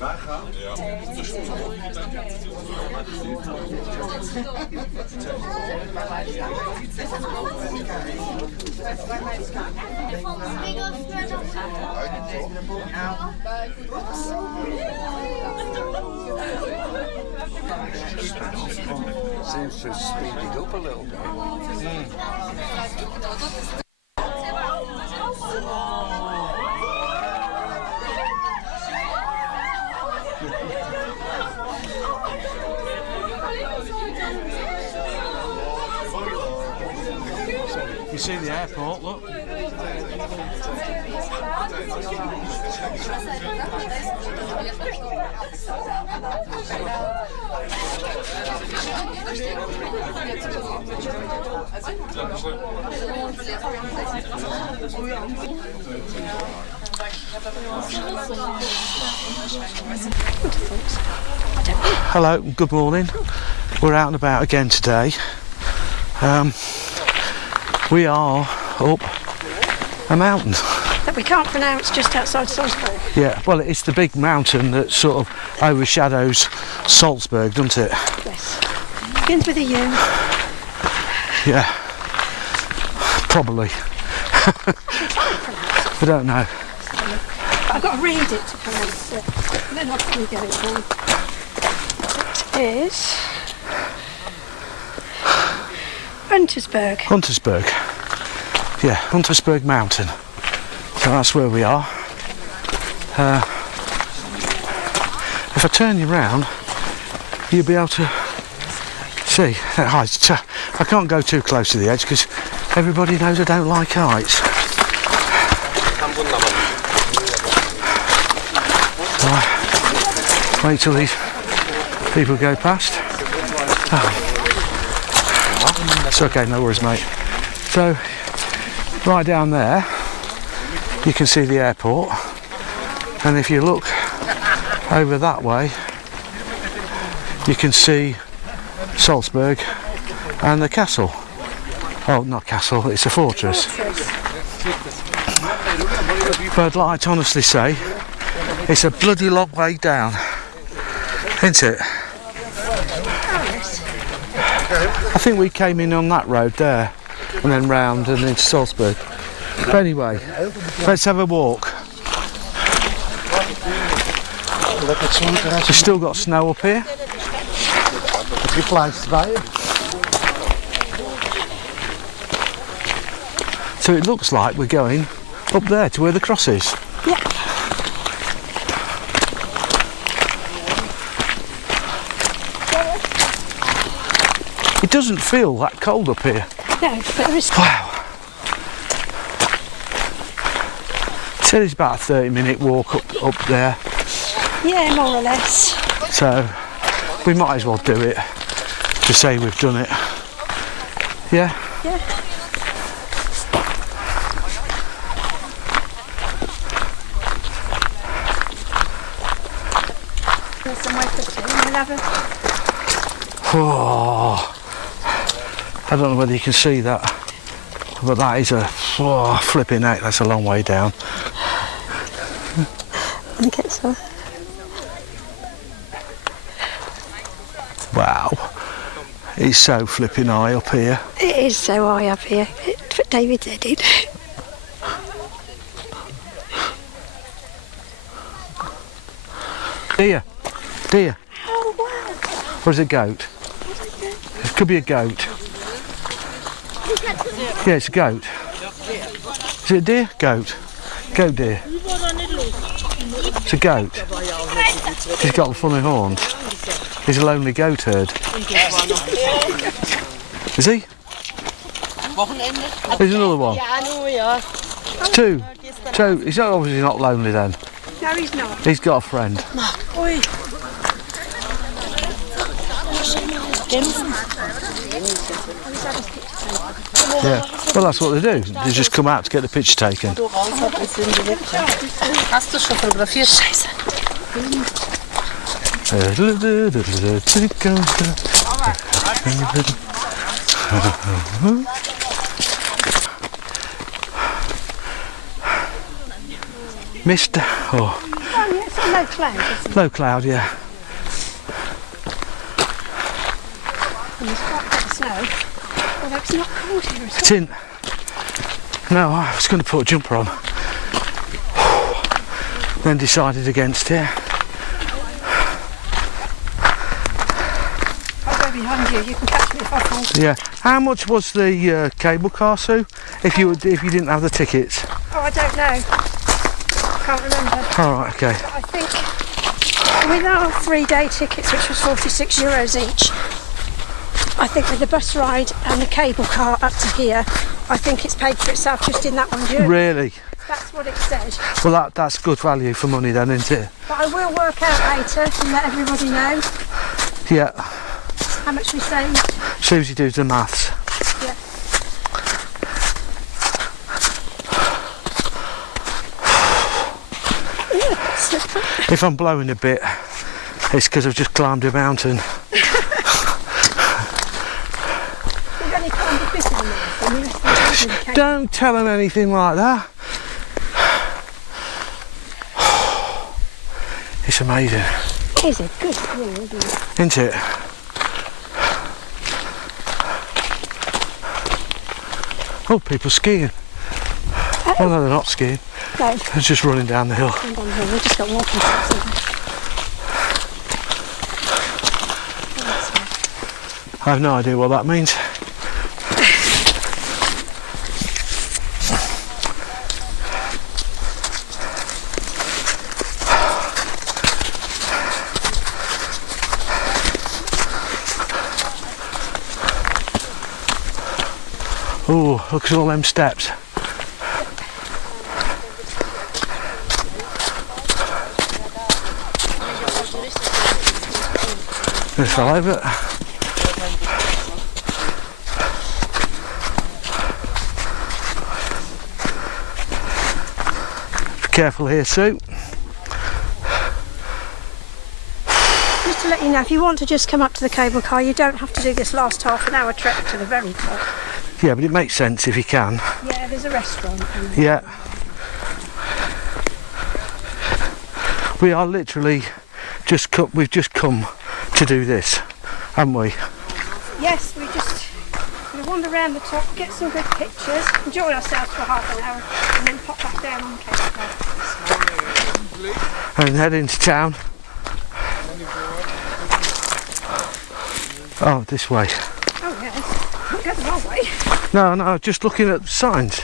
Seems to have speeded up a little bit. You see the airport, look. Hello, good morning. We're out and about again today. We are up a mountain that we can't pronounce, just outside Salzburg. Yeah, well, it's the big mountain that sort of overshadows Salzburg, doesn't it? Yes. Begins with a U. Yeah, probably. I don't know. I've got to read it to pronounce it. Then I can get it wrong. It is Untersberg. Untersberg. Yeah, Untersberg mountain. So that's where we are. If I turn you round, you'll be able to see. I can't go too close to the edge because everybody knows I don't like heights. Wait till these people go past. Oh. It's okay, no worries, mate. So, right down there, you can see the airport, and if you look over that way, you can see Salzburg and the castle. Oh, not castle, it's a fortress. But I'd like to honestly say, it's a bloody long way down, isn't it? I think we came in on that road there and then round and into Salzburg. But anyway, let's have a walk. We've still got snow up here. So it looks like we're going up there to where the cross is. Yeah. It doesn't feel that cold up here. No, but there is. Wow. Said it's about a 30-minute walk up there. Yeah, more or less. So we might as well do it to say we've done it. Yeah? Yeah. There's somewhere to sit. We'll have a... Oh, I don't know whether you can see that, but that is a flipping heck, that's a long way down. I think it's so. Wow, it's so flipping high up here. It is so high up here. It's what David said it. Deer. Oh wow. Or is it a goat? It could be a goat. Yeah, it's a goat. Is it a deer? Goat. Goat deer. It's a goat. He's got the funny horns. He's a lonely goat herd. Is he? There's another one. It's two. He's obviously not lonely then. No, he's not. He's got a friend. Oi. Yeah. Well, that's what they do. They just come out to get the picture taken. Hast du schon fotografiert? Scheiße. Oh yeah, it's a low cloud, isn't it? Low cloud, yeah. And there's quite a bit of snow. Although it's not cold here at all. It's in. No, I was going to put a jumper on. Then decided against it. I'll go behind you. You can catch me if I fall. Yeah. How much was the cable car, Sue? If you didn't have the tickets? Oh, I don't know. Can't remember. All right. Okay. But I think with our 3-day tickets, which was €46 each, I think with the bus ride and the cable car up to here, I think it's paid for itself just in that one journey. Really? That's what it said. Well, that's good value for money then, isn't it? But I will work out later and let everybody know Yeah. how much we saved. Susie does the maths. Yeah. If I'm blowing a bit, it's because I've just climbed a mountain. We've only climbed a bit on this, and the rest of the mountain came. Don't tell them anything like that. It's amazing, It's a good view, isn't it? isn't it? Oh, people skiing. Oh no, they're not skiing. No, They're just running down the hill. hang on here, we've just got walking steps in there. I have no idea what that means. Oh, look at all them steps. They fell over it. Be careful here, Sue. Just to let you know, if you want to just come up to the cable car, you don't have to do this last half an hour trek to the very top. Yeah, but it makes sense if you can. Yeah, there's a restaurant. And Yeah. We are literally we've just come to do this, haven't we? yes, we're going to wander around the top, get some good pictures, enjoy ourselves for half an hour, and then pop back down on the cable car. And head into town. Oh, this way. Oh yes, don't go the wrong way. No, just looking at signs.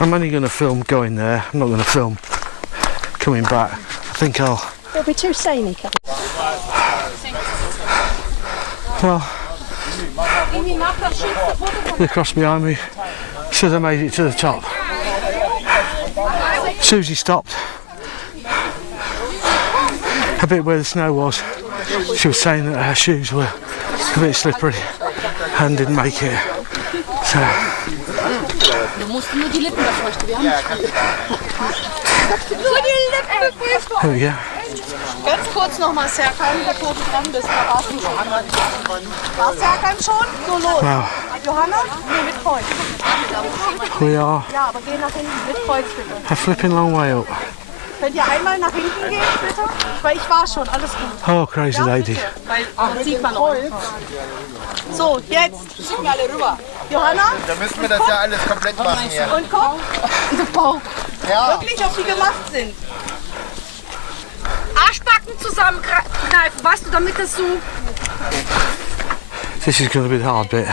I'm only going to film going there. I'm not going to film coming back. I think I'll. It'll be too scenic. Well, the cross behind me says I made it to the top. Susie stopped a bit where the snow was. She was saying that her shoes were a bit slippery and didn't make it. So. Du musst nur die Lippen befeuchten. Wir haben nicht viel. Nur die Lippen befeuchten. There we go. Ganz kurz nochmal, Serkan, bevor du dran bist. Da warst du schon. War Serkan schon? So los. Wow. Johanna? Nee, mit Kreuz. We are Ja, aber geh nach hinten mit Kreuz bitte. a flipping long way up. Könnt ihr einmal nach hinten gehen, bitte? Weil ich war schon, alles gut. Oh, crazy lady. Weil dann sieht man auch. So, jetzt schicken wir alle rüber. Johanna? Da müssen wir das ja alles komplett machen hier. Und komm. Und Bauch. Ja. Wirklich, ob die gemacht sind. Arschbacken zusammenkneifen, weißt du, damit das so... This is going to be the hard bit.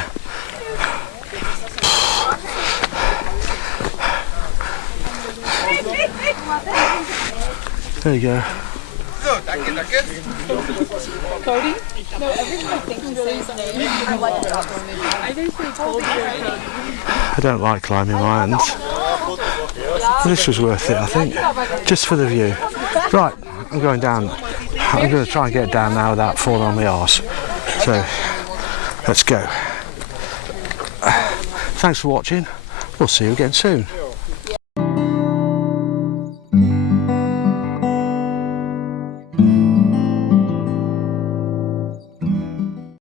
There you go. So, danke, danke. Cody? No, everyone thinks he says his name. I like it. I think they told you. I don't like climbing mountains. This was worth it, I think, just for the view. Right, I'm going down. I'm going to try and get down now without falling on the arse. So, let's go. Thanks for watching. We'll see you again soon.